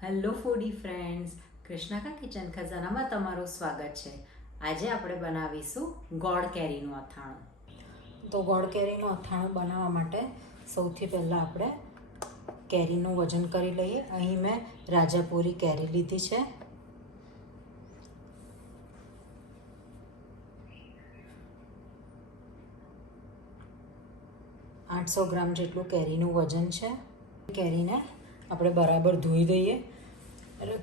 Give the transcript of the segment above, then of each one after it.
Hello ફૂડી friends, કૃષ્ણાકા kitchen ખજાનામાં તમારું સ્વાગત છે. આજે આપણે બનાવીશું ગોળ કેરીનું અથાણું. તો ગોળ કેરીનું અથાણું બનાવવા માટે સૌથી પહેલાં આપણે કેરીનું વજન કરી લઈએ. અહીં મેં રાજાપુરી કેરી લીધી છે. $800 ગ્રામ જેટલું કેરીનું વજન છે. કેરીને આપણે બરાબર ધોઈ દઈએ.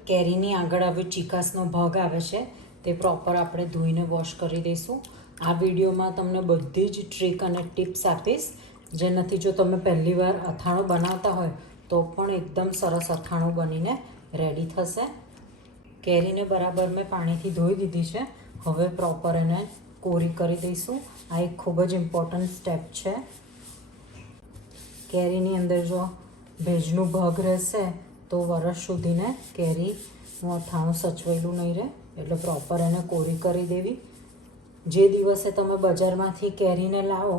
કેરીની આગળ હવે ચીકાસનો ભાગ આવે છે તે પ્રોપર આપણે ધોઈને વોશ કરી દઈશું. આ વિડીયોમાં તમને બધી જ ટ્રીક અને ટિપ્સ આપીશ, જેનાથી જો તમે પહેલી વાર અથાણું બનાવતા હોય તો પણ એકદમ સરસ અથાણું બનીને રેડી થશે. કેરીને બરાબર મેં પાણીથી ધોઈ દીધી છે. હવે પ્રોપર એને કોરી કરી દઈશું. આ એક ખૂબ જ ઇમ્પોર્ટન્ટ સ્ટેપ છે. કેરીની અંદર જો ભેજનું ભાગ રહેશે તો વરસ સુધીને કેરીનું અથાણું સચવેલું નહીં રહે, એટલે પ્રોપર એને કોરી કરી દેવી. જે દિવસે તમે બજારમાંથી કેરીને લાવો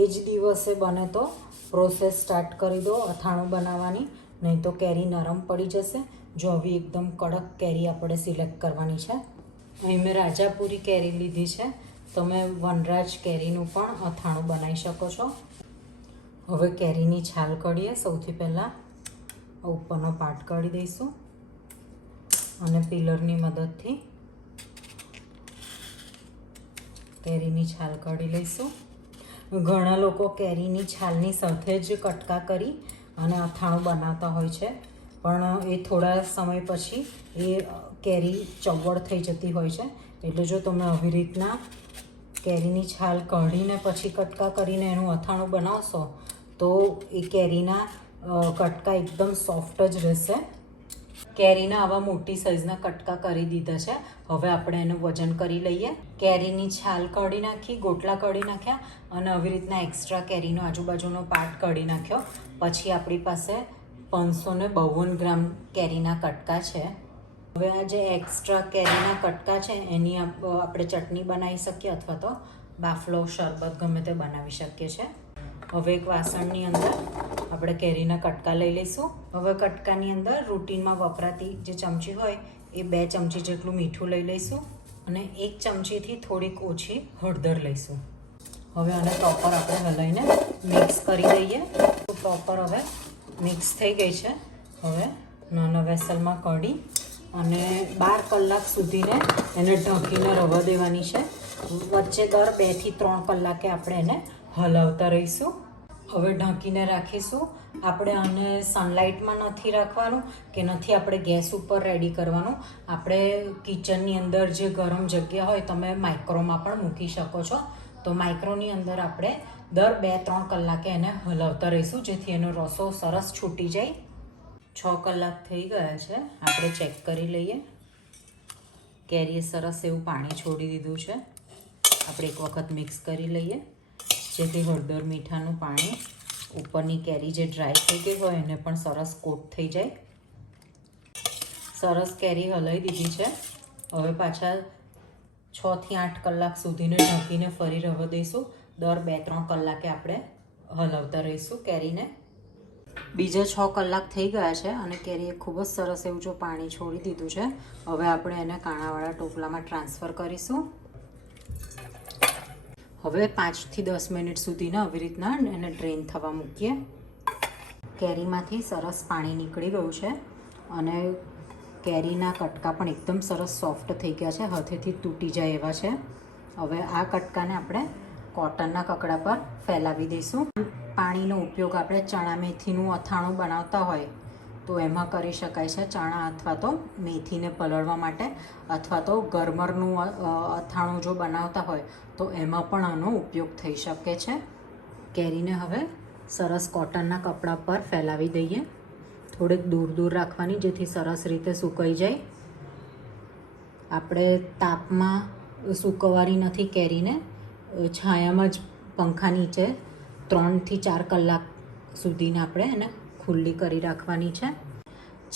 એ જ દિવસે બને તો પ્રોસેસ સ્ટાર્ટ કરી દો અથાણું બનાવવાની, નહીં તો કેરી નરમ પડી જશે. જો આવી એકદમ કડક કેરી આપણે સિલેક્ટ કરવાની છે. અહીં મેં રાજાપુરી કેરી લીધી છે. તમે વનરાજ કેરીનું પણ અથાણું બનાવી શકો છો. હવે કેરીની છાલ કાઢીએ. સૌથી પહેલાં ઉપરનો પાર્ટ કાઢી દઈશું અને પિલરની મદદથી કેરીની છાલ કાઢી લઈશું. ઘણા લોકો કેરીની છાલની સાથે જ કટકા કરી અને અથાણું બનાવતા હોય છે, પણ એ થોડા સમય પછી એ કેરી ચવડ થઈ જતી હોય છે. એટલે જો તમે આવી રીતના કેરીની છાલ કાઢીને પછી કટકા કરીને એનું અથાણું બનાવશો તો એ કેરીના કટકા એકદમ સોફ્ટ જ રહેશે. કેરીના આવા મોટી સાઇઝના કટકા કરી દીધા છે. હવે આપણે એનું વજન કરી લઈએ. કેરીની છાલ કાઢી નાખી, ગોટલા કાઢી નાખ્યા અને આવી રીતના એક્સ્ટ્રા કેરીનો આજુબાજુનો પાર્ટ કાઢી નાખ્યો. પછી આપણી પાસે 552 ગ્રામ કેરીના કટકા છે. હવે આ જે એક્સ્ટ્રા કેરીના કટકા છે એની આપણે ચટણી બનાવી શકીએ અથવા તો બાફલો, શરબત ગમે તે બનાવી શકીએ છીએ. હવે એક વાસણની અંદર આપણે કેરીના કટકા લઈ લઈશું. હવે કટકાની અંદર રૂટીનમાં વપરાતી જે ચમચી હોય એ 2 ચમચી જેટલું મીઠું લઈ લઈશું અને 1 ચમચીથી થોડીક ઓછી હળદર લઈશું. હવે આને પ્રોપર આપણે હલાવીને મિક્સ કરી દઈએ. તો પ્રોપર હવે મિક્સ થઈ ગઈ છે. હવે નાના વેસલમાં કાઢી અને 12 કલાક સુધીને એને ઢાંકીને રવા દેવાની છે. વચ્ચે દર 2 થી 3 કલાકે આપણે એને હલાવતા રહીશું. હવે ઢાંકીને રાખીશું. આપણે આને સનલાઇટમાં નથી રાખવાનું કે નથી આપણે ગેસ ઉપર રેડી કરવાનું. આપણે કિચનની અંદર જે ગરમ જગ્યા હોય તમે માઇક્રોમાં પણ મૂકી શકો છો. તો માઇક્રોની અંદર આપણે દર 2-3 કલાકે એને હલાવતા રહીશું, જેથી એનો રસો સરસ છૂટી જાય. 6 કલાક થઈ ગયા છે. આપણે ચેક કરી લઈએ. કેરીએ સરસ એવું પાણી છોડી દીધું છે. આપણે એક વખત મિક્સ કરી લઈએ, જેથી હળદર મીઠાનું પાણી ઉપરની કેરી જે ડ્રાય થઈ ગઈ હોય એને પણ સરસ કોટ થઈ જાય. સરસ કેરી હલાવી દીધી છે. હવે પાછા 6 થી 8 કલાક સુધીને ઢાંકીને ફરી રવા દઈશું. દર 2-3 કલાકે આપણે હલાવતા રહીશું કેરીને. બીજા 6 કલાક થઈ ગયા છે અને કેરીએ ખૂબ જ સરસ એવું જો પાણી છોડી દીધું છે. હવે આપણે એને કાણાવાળા ટોપલામાં ટ્રાન્સફર કરીશું. હવે 5 થી 10 મિનિટ સુધીને આવી રીતના એને ડ્રેન થવા મૂકીએ. કેરીમાંથી સરસ પાણી નીકળી ગયું છે અને કેરીના કટકા પણ એકદમ સરસ સોફ્ટ થઈ ગયા છે, હાથેથી તૂટી જાય એવા છે. હવે આ કટકાને આપણે કોટનના કકડા પર ફેલાવી દઈશું. પાણીનો ઉપયોગ આપણે ચણા મેથીનું અથાણું બનાવતા હોય તો એમાં કરી શકાય છે. ચણા અથવા તો મેથીને પલળવા માટે, અથવા તો ગરમરનું અથાણું જો બનાવતા હોય તો એમાં પણ આનો ઉપયોગ થઈ શકે છે. કેરીને હવે સરસ કોટનના કપડા પર ફેલાવી દઈએ. થોડીક દૂર દૂર રાખવાની, જેથી સરસ રીતે સુકાઈ જાય. આપણે તાપમાં સૂકવવાની નથી કેરીને, છાયામાં જ પંખા નીચે 3 થી 4 કલાક સુધીને આપણે એને ખુલ્લી કરી રાખવાની છે.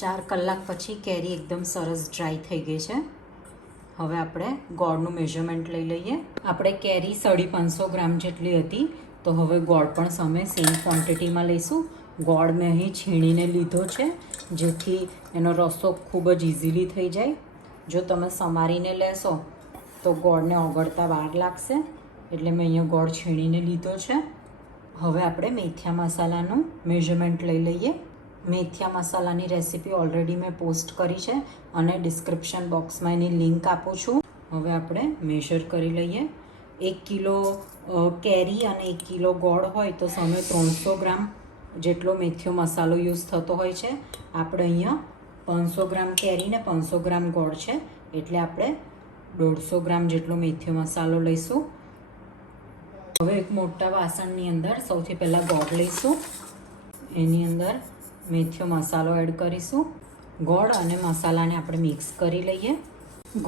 4 કલાક પછી કેરી એકદમ સરસ ડ્રાય થઈ ગઈ છે. હવે આપણે ગોળનું મેઝરમેન્ટ લઈ લઈએ. આપણે કેરી 550 ગ્રામ જેટલી હતી, તો હવે ગોળ પણ સામે સેમ ક્વોન્ટિટીમાં લઈશું. ગોળ મેં અહીં છીણીને લીધો છે, જેથી એનો રસો ખૂબ જ ઇઝીલી થઈ જાય. જો તમે સમારીને લેશો તો ગોળને ઓગળતા વાર લાગશે, એટલે મેં અહીંયા ગોળ છીણીને લીધો છે. હવે આપણે મેથીયા મસાલાનું મેઝરમેન્ટ લઈ લઈએ. મેથીયા મસાલાની રેસીપી ઓલરેડી મેં પોસ્ટ કરી છે અને ડિસ્ક્રિપ્શન બોક્સમાં એની લિંક આપું છું. હવે આપણે મેઝર કરી લઈએ. 1 કિલો કેરી અને 1 કિલો ગોળ હોય તો સામે 300 ગ્રામ જેટલો મેથીયો મસાલો યુઝ થતો હોય છે. આપણે અહીંયા 500 ગ્રામ કેરી ને 500 ગ્રામ ગોળ છે, એટલે આપણે 150 ગ્રામ જેટલો મેથીયો મસાલો લઈશું. હવે એક મોટા વાસણની અંદર સૌથી પહેલાં ગોળ લઈશું. એની અંદર મેથીયો મસાલો એડ કરીશું. ગોળ અને મસાલાને આપણે મિક્સ કરી લઈએ.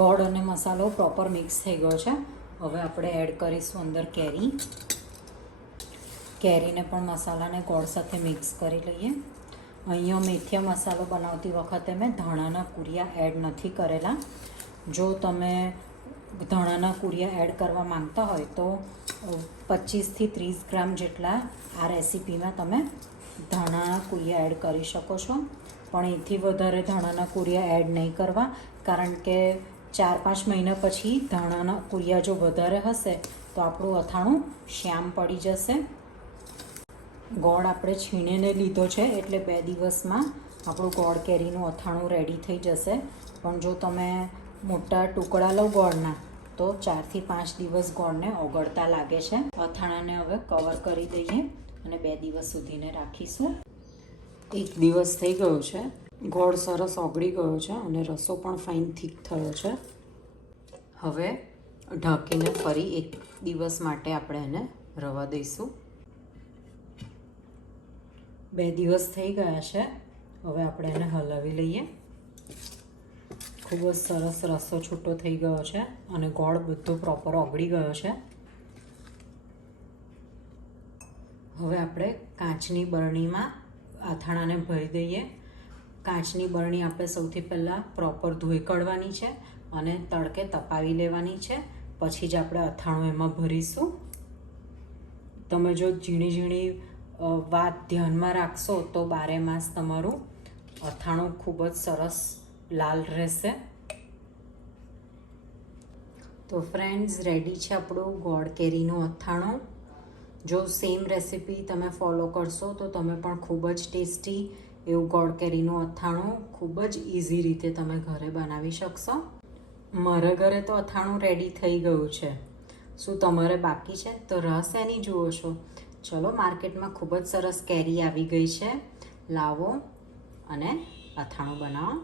ગોળ અને મસાલો પ્રોપર મિક્સ થઈ ગયો છે. હવે આપણે એડ કરીશું અંદર કેરી. કેરીને પણ મસાલાને ગોળ સાથે મિક્સ કરી લઈએ. અહીંયા મેથીયા મસાલો બનાવતી વખતે મેં ધાણાના કુરિયા એડ નથી કરેલા. જો તમે ધાણાના કુરિયા એડ કરવા માંગતા હોય તો 25થી 30 ગ્રામ જેટલા આ રેસીપીમાં તમે ધાણાના કુરિયા એડ કરી શકો છો. પણ એથી વધારે ધાણાના કુરિયા એડ નહીં કરવા, કારણ કે 4-5 મહિના પછી ધાણાના કુરિયા જો વધારે હશે તો આપણું અથાણું શ્યામ પડી જશે. ગોળ આપણે છીણીને લીધો છે, એટલે 2 દિવસમાં આપણું ગોળ કેરીનું અથાણું રેડી થઈ જશે. પણ જો તમે મોટા ટુકડા લો ગોળના તો 4થી 5 દિવસ ગોળને ઓગળતા લાગે છે. અથાણાને હવે કવર કરી દઈએ અને 2 દિવસ સુધીને રાખીશું. 1 દિવસ થઈ ગયો છે. ગોળ સરસ ઓગળી ગયો છે અને રસો પણ ફાઇન થીક થયો છે. હવે ઢાંકીને ફરી 1 દિવસ માટે આપણે એને રવા દઈશું. 2 દિવસ થઈ ગયા છે. હવે આપણે એને હલાવી લઈએ. ખૂબ જ સરસ રસો છૂટો થઈ ગયો છે અને ગોળ બધો પ્રોપર ઓગળી ગયો છે. હવે આપણે કાચની બરણીમાં અથાણાને ભરી દઈએ. કાચની બરણી આપણે સૌથી પહેલાં પ્રોપર ધોઈ કાઢવાની છે અને તડકે તપાવી લેવાની છે. પછી જ આપણે અથાણું એમાં ભરીશું. તમે જો ઝીણી વાત ધ્યાનમાં રાખશો તો 12 માસ તમારું અથાણું ખૂબ જ સરસ લાલ રહેશે. તો ફ્રેન્ડ્સ, રેડી છે આપણું ગોળ કેરીનું અથાણું. જો સેમ રેસીપી તમે ફોલો કરશો તો તમે પણ ખૂબ જ ટેસ્ટી એવું ગોળ કેરીનું અથાણું ખૂબ જ ઇઝી રીતે તમે ઘરે બનાવી શકશો. મારા ઘરે તો અથાણું રેડી થઈ ગયું છે. શું તમારે બાકી છે? તો રાહ શેની જુઓ છો? ચલો, માર્કેટમાં ખૂબ જ સરસ કેરી આવી ગઈ છે. લાવો અને અથાણું બનાવો.